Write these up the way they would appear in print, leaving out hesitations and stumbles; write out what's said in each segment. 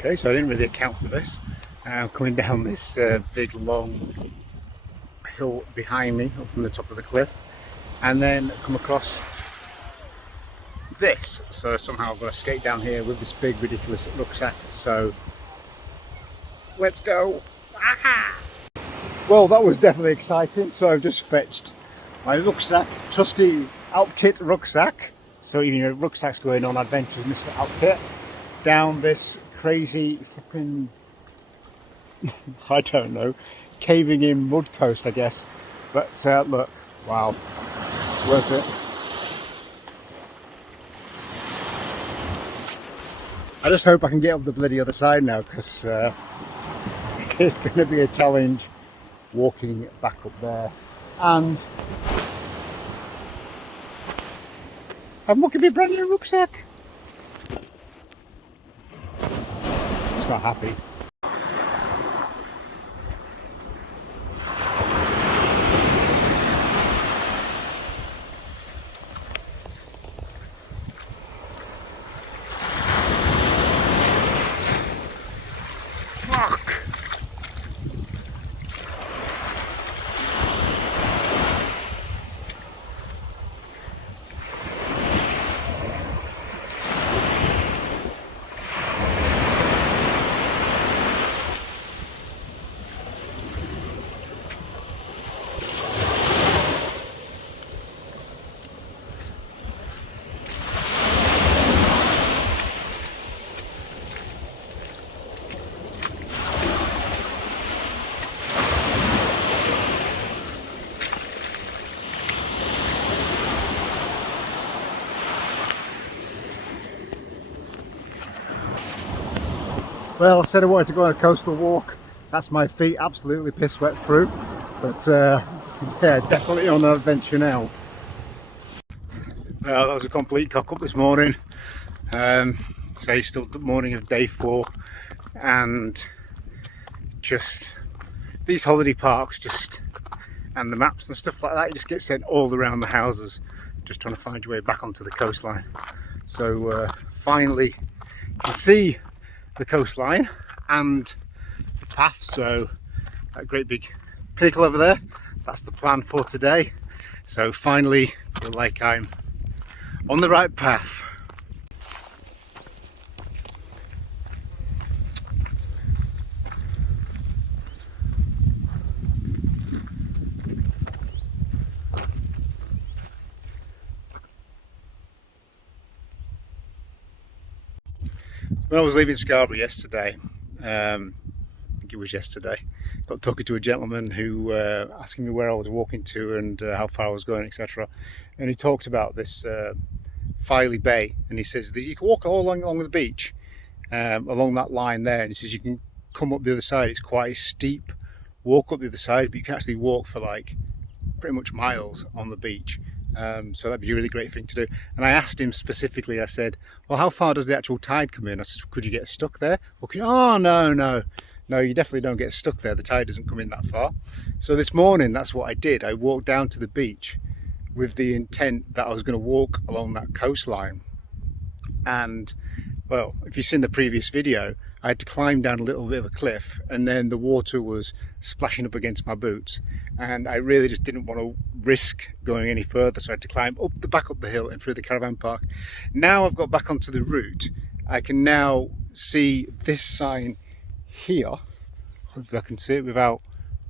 Okay, so I didn't really account for this. Coming down this big long hill behind me up from the top of the cliff, and then come across this. So somehow I've got to skate down here with this big ridiculous rucksack. So let's go. Aha! Well, that was definitely exciting. So I've just fetched my rucksack, trusty Alpkit rucksack. So even your rucksack's going on adventures, Mr. Alpkit, down this crazy flipping, I don't know, caving in mud coast, I guess. But look, wow, it's worth it. I just hope I can get up the bloody other side now, because it's going to be a challenge walking back up there. And I'm looking at my brand new rucksack. It's not happy. Fuck! Well, I said I wanted to go on a coastal walk. That's my feet absolutely piss wet through. But yeah, definitely on an adventure now. Well, that was a complete cock up this morning. Say still the morning of day 4, and just these holiday parks just, and the maps and stuff like that, you just get sent all around the houses, just trying to find your way back onto the coastline. So finally you can see the coastline and the path. So that great big pinnacle over there, that's the plan for today. So finally feel like I'm on the right path. When I was leaving Scarborough yesterday, I think it was yesterday, got talking to a gentleman who asking me where I was walking to and how far I was going, etc. And he talked about this Filey Bay, and he says that you can walk all along the beach, along that line there, and he says you can come up the other side. It's quite a steep walk up the other side, but you can actually walk for like pretty much miles on the beach. So that'd be a really great thing to do. And I asked him specifically, I said, well, how far does the actual tide come in? I said, could you get stuck there? Or can you? Oh, no, you definitely don't get stuck there. The tide doesn't come in that far. So this morning, that's what I did. I walked down to the beach with the intent that I was going to walk along that coastline. And well, if you've seen the previous video, I had to climb down a little bit of a cliff, and then the water was splashing up against my boots, and I really just didn't want to risk going any further, so I had to climb back up the hill and through the caravan park. Now I've got back onto the route, I can now see this sign here. Hopefully I can see it without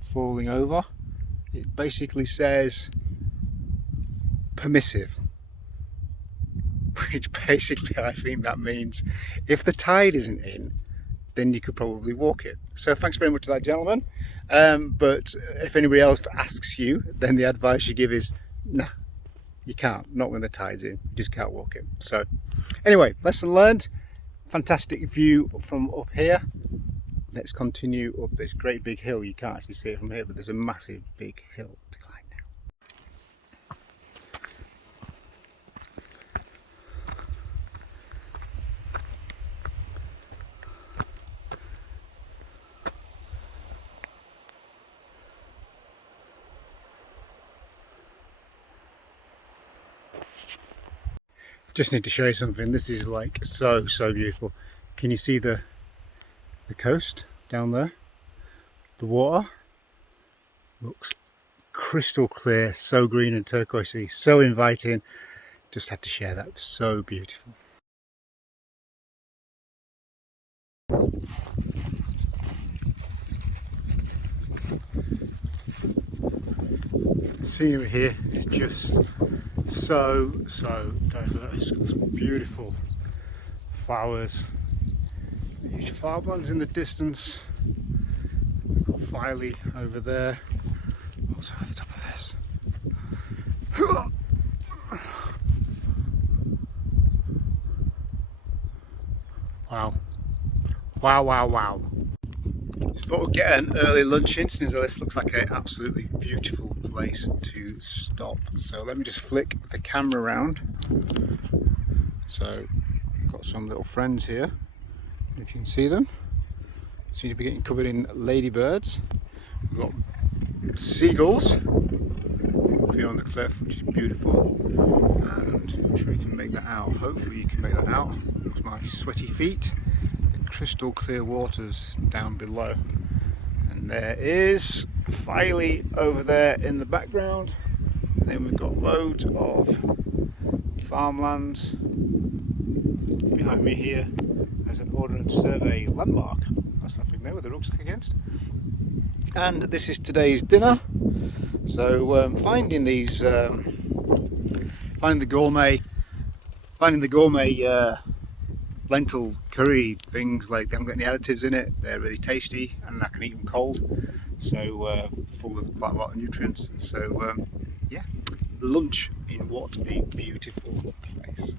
falling over. It basically says permissive, which basically I think that means if the tide isn't in, then you could probably walk it. So thanks very much to that gentleman. But if anybody else asks you, then the advice you give is, nah, you can't, not when the tide's in, you just can't walk it. So anyway, lesson learned. Fantastic view from up here. Let's continue up this great big hill. You can't actually see it from here, but there's a massive big hill to climb now. Just need to show you something. This is like so beautiful. Can you see the the coast down there. The water looks crystal clear, so green and turquoisey, so inviting. Just had to share that. So beautiful. The scenery here is just so diverse. Beautiful flowers, huge farmlands in the distance. We've got Filey over there, also at the top of this. Wow, wow, wow, wow. So thought we'd get an early lunch in, since this looks like an absolutely beautiful place to stop. So let me just flick the camera around. So got some little friends here, if you can see them. Seem to be getting covered in ladybirds. We've got seagulls up here on the cliff, which is beautiful. And I'm sure you can make that out. Hopefully you can make that out. Looks my sweaty feet. Crystal clear waters down below, and there is Filey over there in the background, and then we've got loads of farmlands behind me. Here as an Ordnance Survey landmark. That's nothing there with the rucksack against. And this is today's dinner. So finding the gourmet lentil curry things, like they haven't got any additives in it, they're really tasty, and I can eat them cold, so full of quite a lot of nutrients. So yeah, lunch in what a beautiful place.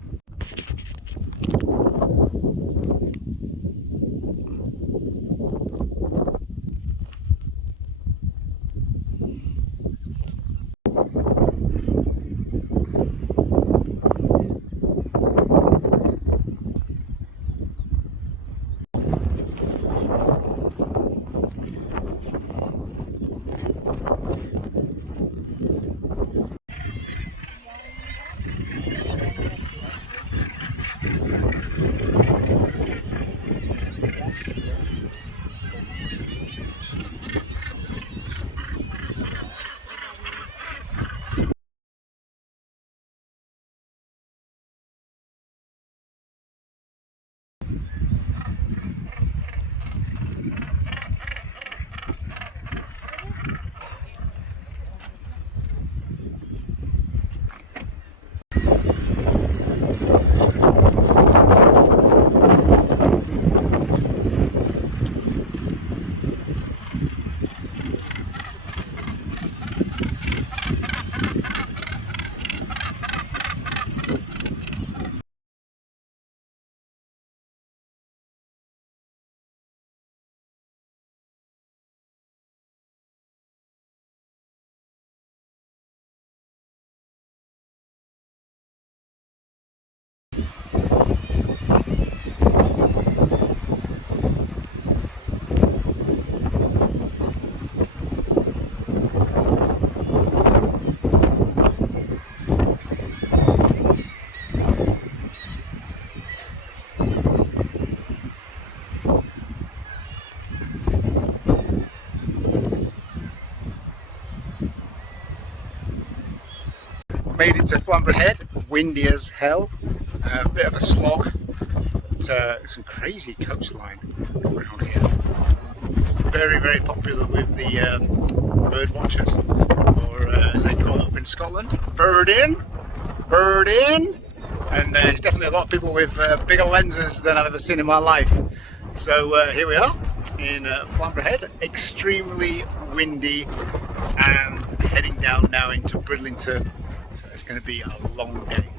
Made it to Flamborough Head, windy as hell, a bit of a slog, but some crazy coastline around here. It's very popular with the bird watchers, or as they call it up in Scotland, bird in, and there's definitely a lot of people with bigger lenses than I've ever seen in my life. So here we are in Flamborough Head, extremely windy, and heading down now into Bridlington. So it's going to be a long day.